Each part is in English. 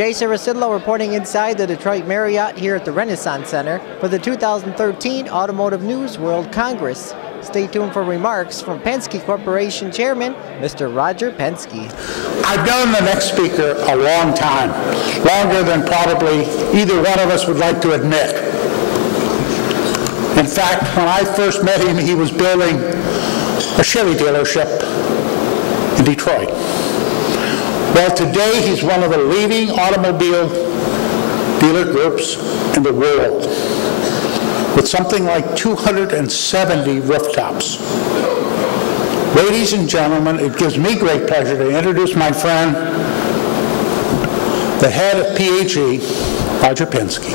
Jason Rzucidlo reporting inside the Detroit Marriott here at the Renaissance Center for the 2013 Automotive News World Congress. Stay tuned for remarks from Penske Corporation Chairman, Mr. Roger Penske. I've known the next speaker a long time, longer than probably either one of us would like to admit. In fact, when I first met him, he was building a Chevy dealership in Detroit. Well, today he's one of the leading automobile dealer groups in the world, with something like 270 rooftops. Ladies and gentlemen, it gives me great pleasure to introduce my friend, the head of PHE, Roger Penske.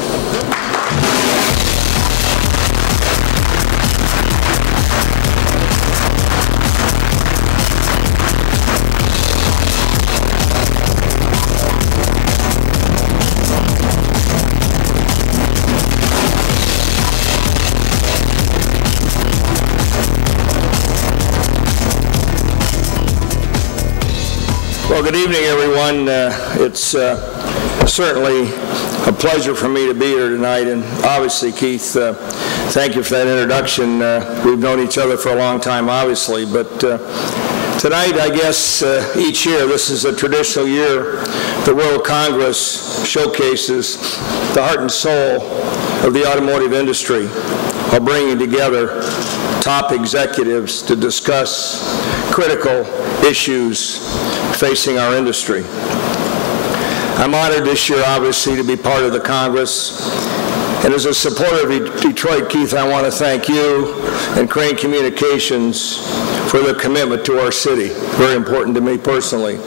Well, good evening, everyone. It's certainly a pleasure for me to be here tonight, and obviously, Keith, thank you for that introduction. We've known each other for a long time, obviously, but tonight, I guess, each year, this is a traditional year, the World Congress showcases the heart and soul of the automotive industry while bringing together top executives to discuss critical issues facing our industry. I'm honored this year, obviously, to be part of the Congress. And as a supporter of Detroit, Keith, I want to thank you and Crane Communications for their commitment to our city. Very important to me personally.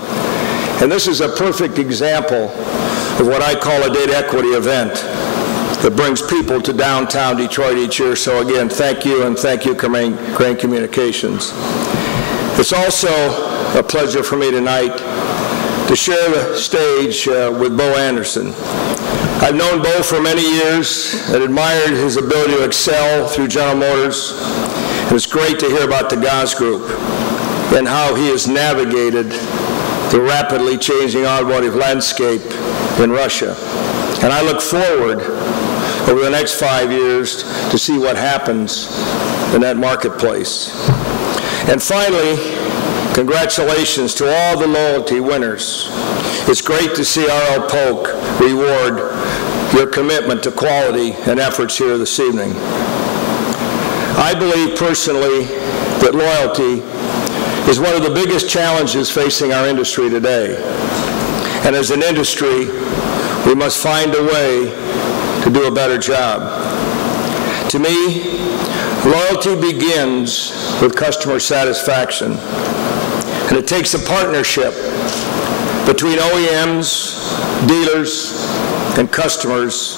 And this is a perfect example of what I call a data equity event that brings people to downtown Detroit each year. So again, thank you, and thank you, Crane Communications. It's also a pleasure for me tonight to share the stage with Bo Anderson. I've known Bo for many years and admired his ability to excel through General Motors. And it's great to hear about the Gaz Group and how he has navigated the rapidly changing automotive landscape in Russia. And I look forward over the next 5 years to see what happens in that marketplace. And finally, congratulations to all the loyalty winners. It's great to see R.L. Polk reward your commitment to quality and efforts here this evening. I believe personally that loyalty is one of the biggest challenges facing our industry today. And as an industry, we must find a way to do a better job. To me, loyalty begins with customer satisfaction. And it takes a partnership between OEMs, dealers, and customers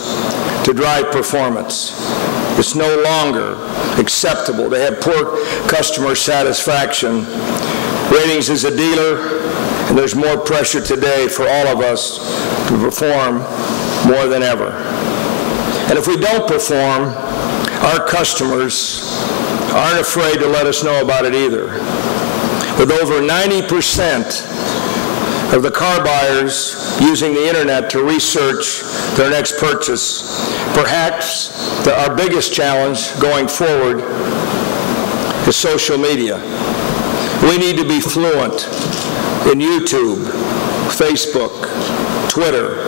to drive performance. It's no longer acceptable to have poor customer satisfaction ratings as a dealer, and there's more pressure today for all of us to perform more than ever. And if we don't perform, our customers aren't afraid to let us know about it either. With over 90% of the car buyers using the internet to research their next purchase, perhaps our biggest challenge going forward is social media. We need to be fluent in YouTube, Facebook, Twitter,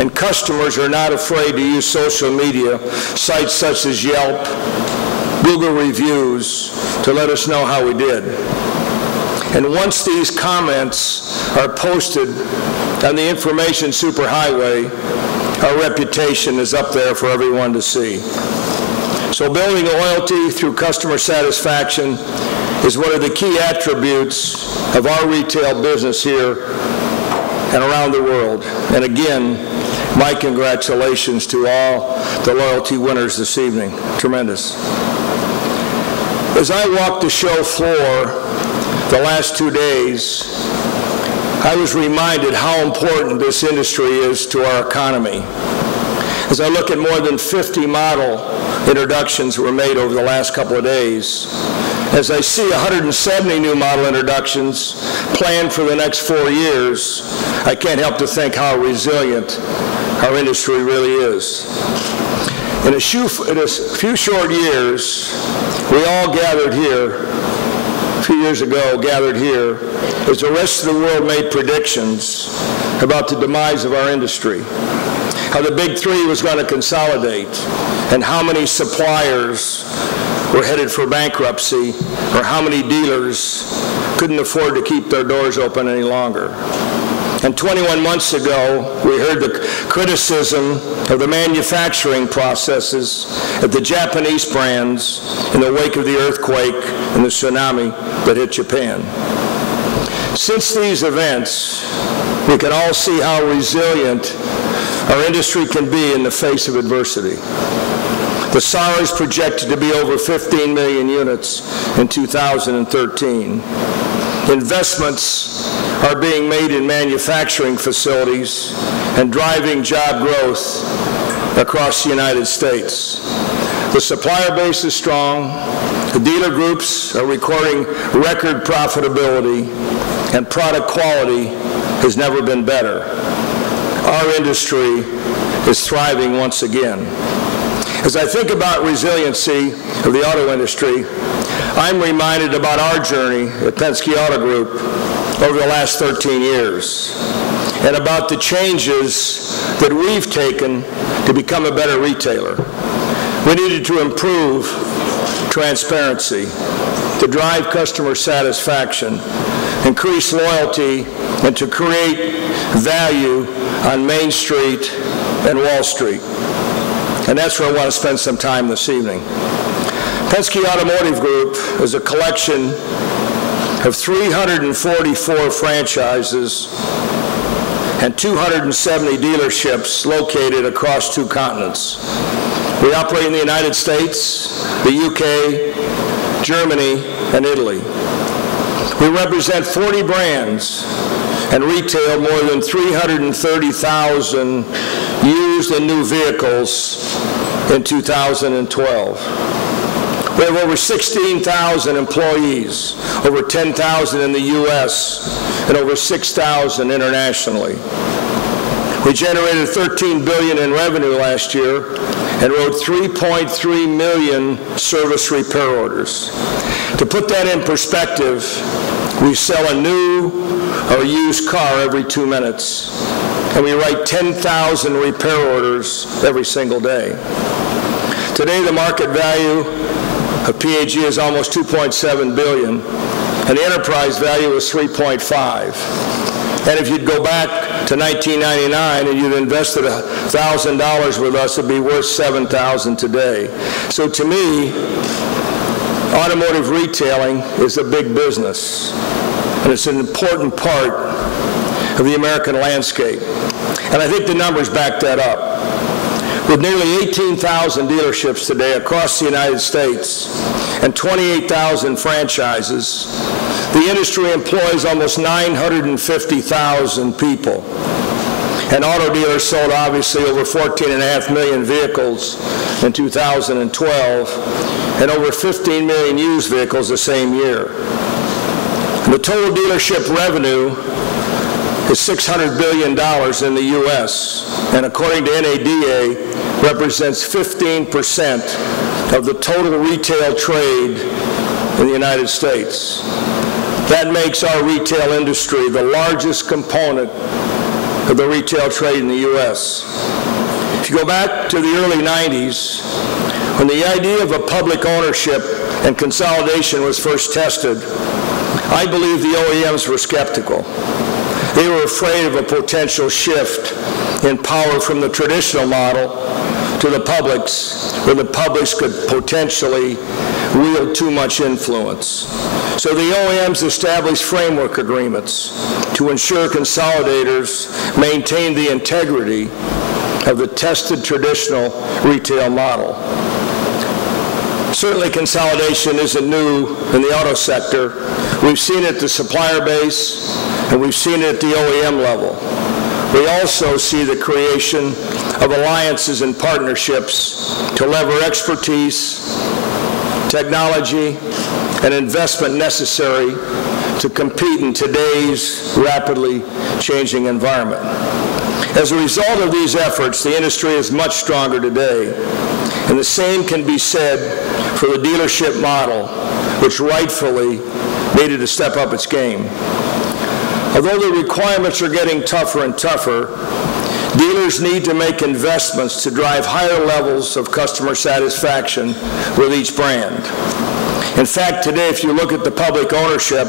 and customers are not afraid to use social media, sites such as Yelp, Google reviews, to let us know how we did. And once these comments are posted on the information superhighway, our reputation is up there for everyone to see. So building loyalty through customer satisfaction is one of the key attributes of our retail business here and around the world. And again, my congratulations to all the loyalty winners this evening. Tremendous. As I walked the show floor the last 2 days, I was reminded how important this industry is to our economy. As I look at more than 50 model introductions that were made over the last couple of days, As I see 170 new model introductions planned for the next 4 years, I can't help to think how resilient our industry really is. In a few short years, we all gathered here, a few years ago, gathered here, as the rest of the world made predictions about the demise of our industry, how the big three was going to consolidate, and how many suppliers were headed for bankruptcy, or how many dealers couldn't afford to keep their doors open any longer. And 21 months ago, we heard the criticism of the manufacturing processes at the Japanese brands in the wake of the earthquake and the tsunami that hit Japan. Since these events, we can all see how resilient our industry can be in the face of adversity. The SAAR is projected to be over 15 million units in 2013. Investments are being made in manufacturing facilities and driving job growth across the United States. The supplier base is strong. The dealer groups are recording record profitability, and product quality has never been better. Our industry is thriving once again. As I think about resiliency of the auto industry, I'm reminded about our journey at Penske Auto Group over the last 13 years, and about the changes that we've taken to become a better retailer. We needed to improve transparency, to drive customer satisfaction, increase loyalty, and to create value on Main Street and Wall Street. And that's where I want to spend some time this evening. Penske Automotive Group is a collection of 344 franchises and 270 dealerships located across 2 continents. We operate in the United States, the UK, Germany, and Italy. We represent 40 brands and retail more than 330,000 used and new vehicles in 2012. We have over 16,000 employees, over 10,000 in the U.S., and over 6,000 internationally. We generated $13 billion in revenue last year and wrote 3.3 million service repair orders. To put that in perspective, we sell a new or used car every 2 minutes, and we write 10,000 repair orders every single day. Today, the market value of PAG is almost $2.7 billion, and the enterprise value is $3.5. And if you'd go back to 1999 and you'd invested $1,000 with us, it'd be worth $7,000 today. So to me, automotive retailing is a big business, and it's an important part of the American landscape. And I think the numbers back that up. With nearly 18,000 dealerships today across the United States and 28,000 franchises, the industry employs almost 950,000 people. And auto dealers sold obviously over 14.5 million vehicles in 2012 and over 15 million used vehicles the same year. The total dealership revenue is $600 billion in the U.S., and according to NADA, represents 15% of the total retail trade in the United States. That makes our retail industry the largest component of the retail trade in the U.S. If you go back to the early 90s, when the idea of a public ownership and consolidation was first tested, I believe the OEMs were skeptical. They were afraid of a potential shift in power from the traditional model to the publics, where the publics could potentially wield too much influence. So the OEMs established framework agreements to ensure consolidators maintain the integrity of the tested traditional retail model. Certainly consolidation isn't new in the auto sector. We've seen it at the supplier base, and we've seen it at the OEM level. We also see the creation of alliances and partnerships to lever expertise, technology, and investment necessary to compete in today's rapidly changing environment. As a result of these efforts, the industry is much stronger today, and the same can be said for the dealership model, which rightfully needed to step up its game. Although the requirements are getting tougher and tougher, dealers need to make investments to drive higher levels of customer satisfaction with each brand. In fact, today, if you look at the public ownership,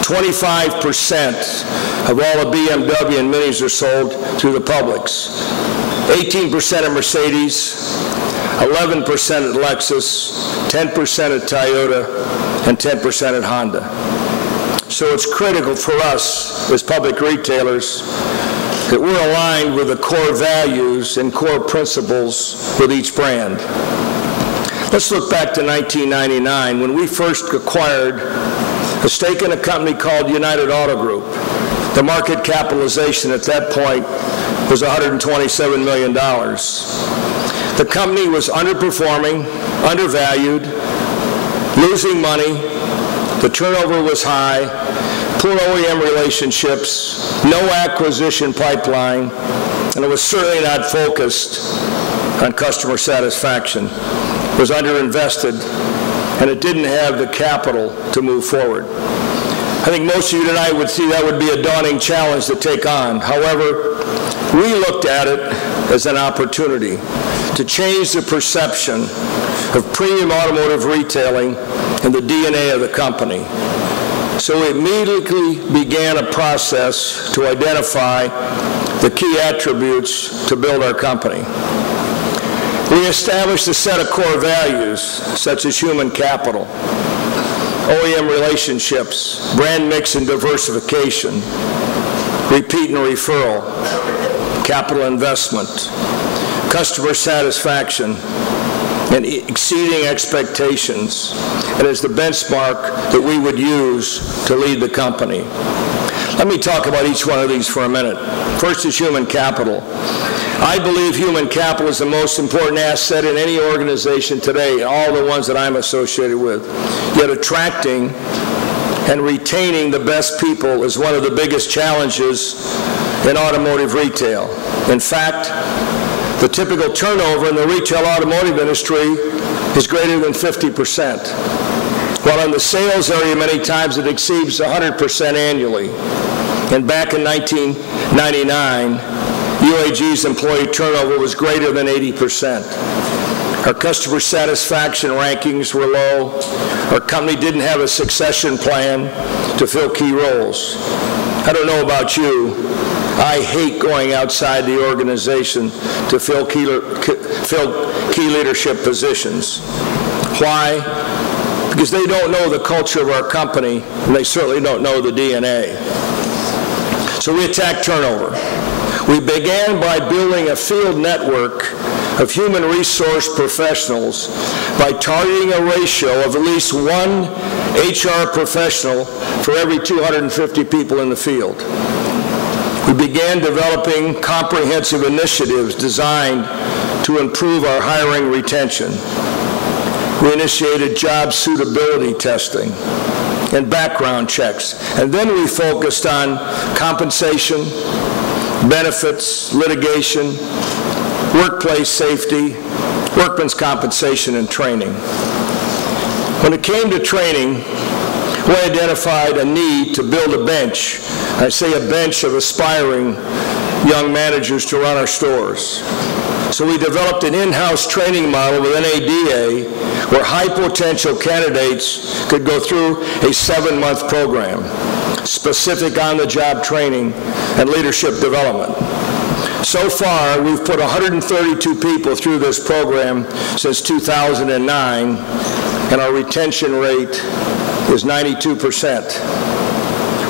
25% of all the BMW and Minis are sold through the publics. 18% at Mercedes, 11% at Lexus, 10% at Toyota, and 10% at Honda. So it's critical for us as public retailers that we're aligned with the core values and core principles with each brand. Let's look back to 1999 when we first acquired a stake in a company called United Auto Group. The market capitalization at that point was $127 million. The company was underperforming, undervalued, losing money, the turnover was high, poor OEM relationships, no acquisition pipeline, and it was certainly not focused on customer satisfaction. It was underinvested, and it didn't have the capital to move forward. I think most of you tonight would see that would be a daunting challenge to take on. However, we looked at it as an opportunity to change the perception of premium automotive retailing and the DNA of the company. So we immediately began a process to identify the key attributes to build our company. We established a set of core values, such as human capital, OEM relationships, brand mix and diversification, repeat and referral, capital investment, customer satisfaction, and exceeding expectations, and as the benchmark that we would use to lead the company. Let me talk about each one of these for a minute. First is human capital. I believe human capital is the most important asset in any organization today, all the ones that I'm associated with. Yet attracting and retaining the best people is one of the biggest challenges in automotive retail. In fact, the typical turnover in the retail automotive industry is greater than 50%. While in the sales area, many times it exceeds 100% annually. And back in 1999, UAG's employee turnover was greater than 80%. Our customer satisfaction rankings were low. Our company didn't have a succession plan to fill key roles. I don't know about you, I hate going outside the organization to fill key leadership positions. Why? Because they don't know the culture of our company, and they certainly don't know the DNA. So we attacked turnover. We began by building a field network of human resource professionals by targeting a ratio of at least one HR professional for every 250 people in the field. We began developing comprehensive initiatives designed to improve our hiring retention. We initiated job suitability testing and background checks, and then we focused on compensation, benefits, litigation, workplace safety, workman's compensation, and training. When it came to training, we identified a need to build a bench. I say a bench of aspiring young managers to run our stores. So we developed an in-house training model with NADA where high-potential candidates could go through a 7-month program, specific on-the-job training and leadership development. So far, we've put 132 people through this program since 2009, and our retention rate is 92%.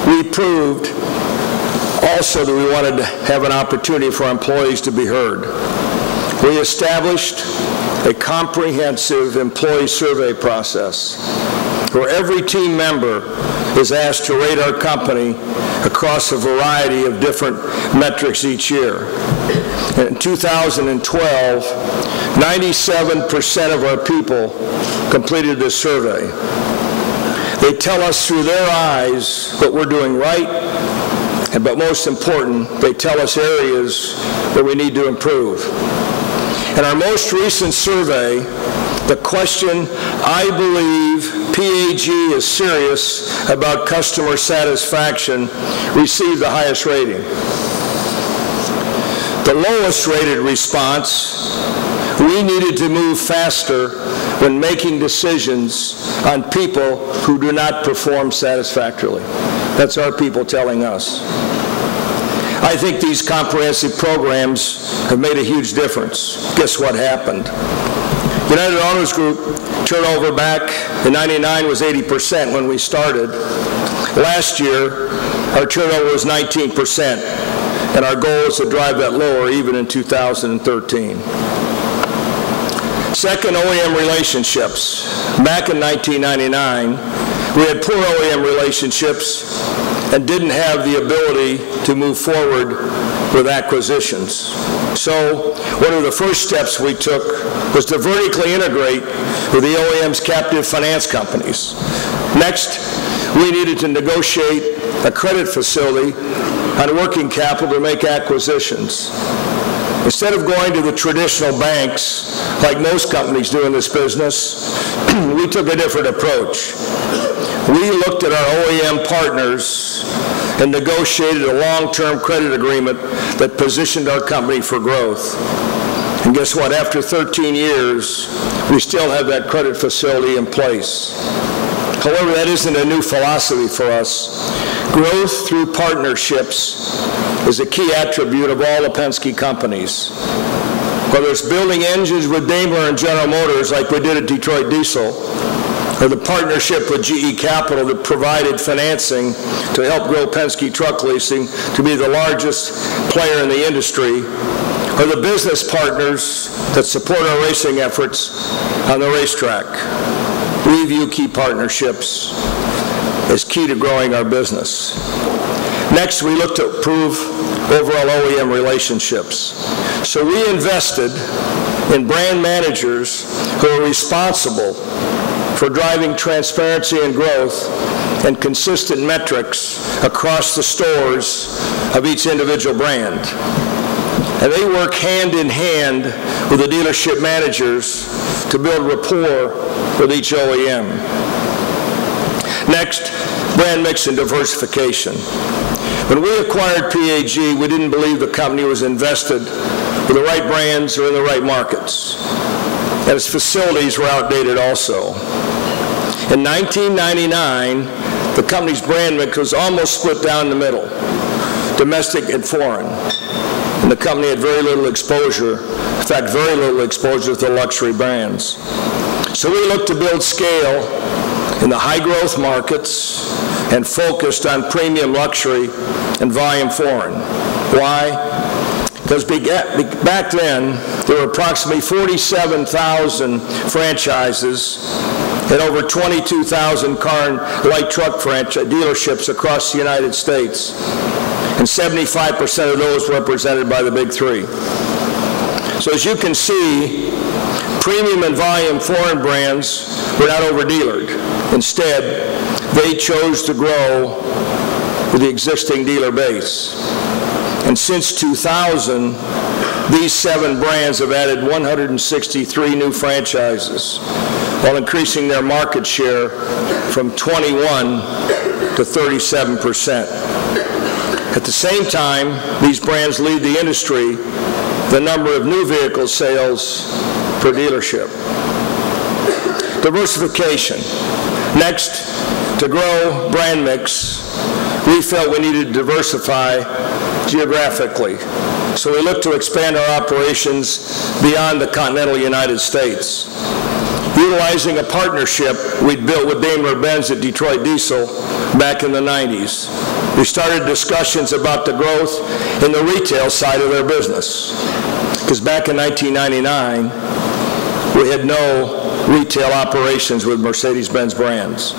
We proved also that we wanted to have an opportunity for employees to be heard. We established a comprehensive employee survey process where every team member is asked to rate our company across a variety of different metrics each year. In 2012, 97% of our people completed this survey. They tell us through their eyes what we're doing right, but most important, they tell us areas where we need to improve. In our most recent survey, the question, "I believe PAG is serious about customer satisfaction," received the highest rating. The lowest rated response, "We needed to move faster when making decisions on people who do not perform satisfactorily." That's our people telling us. I think these comprehensive programs have made a huge difference. Guess what happened? United Autos Group turnover back in '99 was 80% when we started. Last year, our turnover was 19%, and our goal is to drive that lower even in 2013. Second, OEM relationships. Back in 1999, we had poor OEM relationships and didn't have the ability to move forward with acquisitions. So one of the first steps we took was to vertically integrate with the OEM's captive finance companies. Next, we needed to negotiate a credit facility on working capital to make acquisitions. Instead of going to the traditional banks, like most companies do in this business, we took a different approach. We looked at our OEM partners and negotiated a long-term credit agreement that positioned our company for growth. And guess what? After 13 years, we still have that credit facility in place. However, that isn't a new philosophy for us. Growth through partnerships is a key attribute of all the Penske companies. Whether it's building engines with Daimler and General Motors like we did at Detroit Diesel, or the partnership with GE Capital that provided financing to help grow Penske Truck Leasing to be the largest player in the industry, or the business partners that support our racing efforts on the racetrack. We view key partnerships as key to growing our business. Next, we looked to improve overall OEM relationships. So we invested in brand managers who are responsible for driving transparency and growth and consistent metrics across the stores of each individual brand. And they work hand in hand with the dealership managers to build rapport with each OEM. Next, brand mix and diversification. When we acquired PAG, we didn't believe the company was invested with the right brands or in the right markets. And its facilities were outdated also. In 1999, the company's brand mix was almost split down the middle, domestic and foreign. And the company had very little exposure, in fact, very little exposure to luxury brands. So we looked to build scale in the high-growth markets and focused on premium luxury and volume foreign. Why? Because back then, there were approximately 47,000 franchises and over 22,000 car and light truck dealerships across the United States. And 75% of those represented by the big three. So as you can see, premium and volume foreign brands were not over-dealered. Instead, they chose to grow with the existing dealer base. And since 2000, these 7 brands have added 163 new franchises, while increasing their market share from 21 to 37%. At the same time, these brands lead the industry the number of new vehicle sales per dealership. Diversification. Next, to grow brand mix, we felt we needed to diversify geographically. So we looked to expand our operations beyond the continental United States. Utilizing a partnership we'd built with Daimler-Benz at Detroit Diesel back in the 90s. We started discussions about the growth in the retail side of their business. Because back in 1999, we had no retail operations with Mercedes-Benz brands.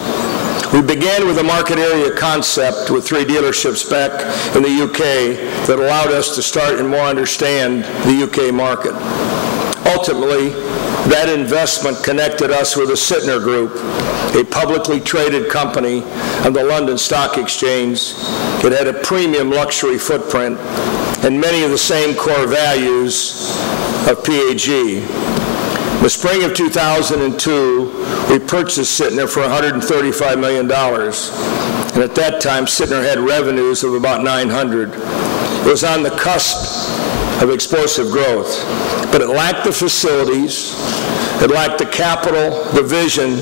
We began with a market area concept with 3 dealerships back in the UK that allowed us to start and more understand the UK market. Ultimately, that investment connected us with the Sytner Group, a publicly traded company on the London Stock Exchange. It had a premium luxury footprint and many of the same core values of PAG. In the spring of 2002, we purchased Sytner for $135 million. And at that time, Sytner had revenues of about $900. It was on the cusp of explosive growth, but it lacked the facilities, it lacked the capital, the vision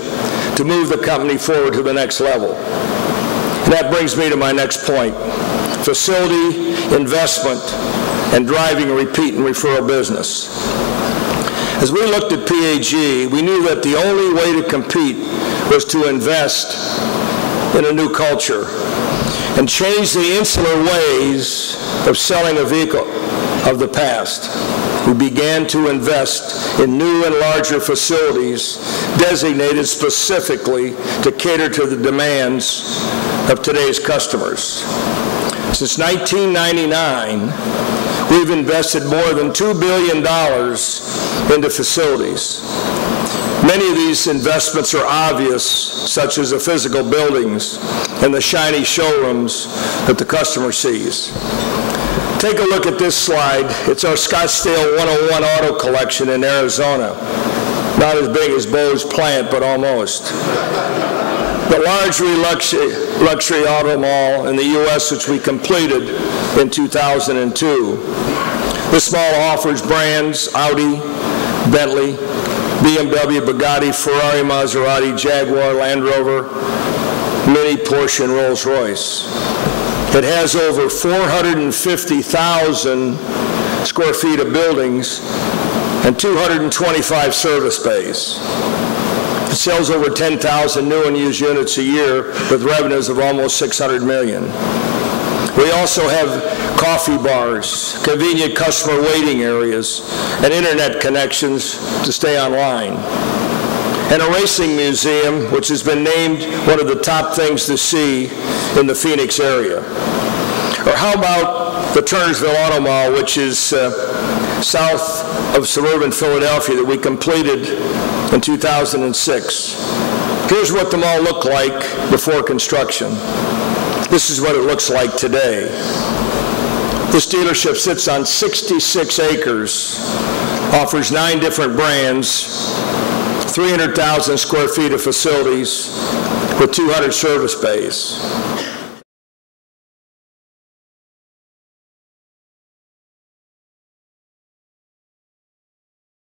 to move the company forward to the next level. And that brings me to my next point: facility investment and driving a repeat and referral business. As we looked at PAG, we knew that the only way to compete was to invest in a new culture and change the insular ways of selling a vehicle of the past. We began to invest in new and larger facilities designated specifically to cater to the demands of today's customers. Since 1999, we've invested more than $2 billion into facilities. Many of these investments are obvious, such as the physical buildings and the shiny showrooms that the customer sees. Take a look at this slide. It's our Scottsdale 101 auto collection in Arizona. Not as big as Bo's plant, but almost. The largely luxury auto mall in the U.S., which we completed in 2002. This mall offers brands Audi, Bentley, BMW, Bugatti, Ferrari, Maserati, Jaguar, Land Rover, Mini, Porsche, and Rolls-Royce. It has over 450,000 square feet of buildings and 225 service bays. It sells over 10,000 new and used units a year with revenues of almost $600 million. We also have coffee bars, convenient customer waiting areas, and internet connections to stay online. And a racing museum, which has been named one of the top things to see in the Phoenix area. Or how about the Turnersville Auto Mall, which is south of suburban Philadelphia, that we completed in 2006. Here's what the mall looked like before construction. This is what it looks like today. This dealership sits on 66 acres, offers 9 different brands, 300,000 square feet of facilities with 200 service bays.